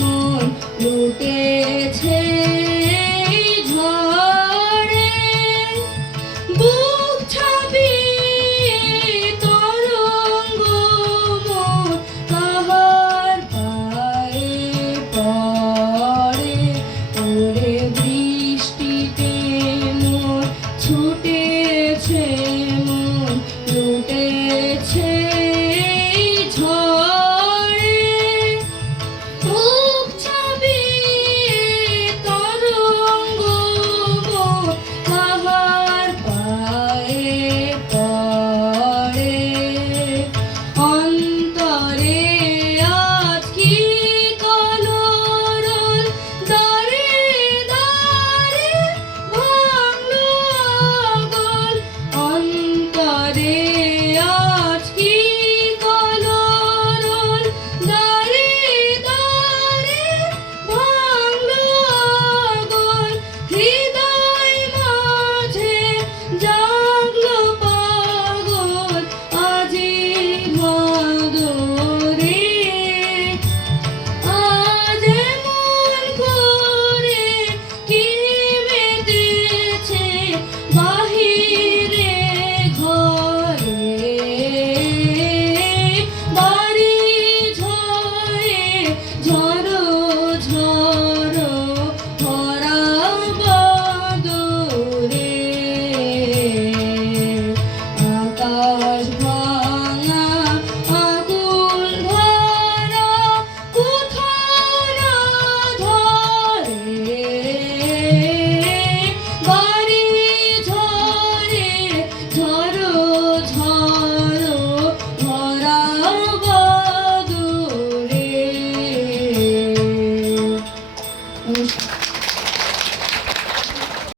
মন লুটেছে ঝড়ে, বুক ছাপিয়ে তরঙ্গ মোর কাহার পায়ে পড়ে। ওরে বৃষ্টিতে মোর ছুটেছে মন লুটেছে ঝড়ে, বুক ছাপিয়ে তরঙ্গ মোর কাহার পায়ে পড়ে। অন্তরে আজ কি কলরল দারে দারে ভাঙলো আগল, অন্তরে আজ কি কলরল দারে দারে ভাঙলো আগল। হৃদয় মাঝে জাগলো পাগল আজি ভাদরে। আজ এমন করে কি মেতেছে বাহিরে ঘরে, বাড়ি ঝরে ঝড়ো ঝড়ো ভরা বাদরে। আকাশ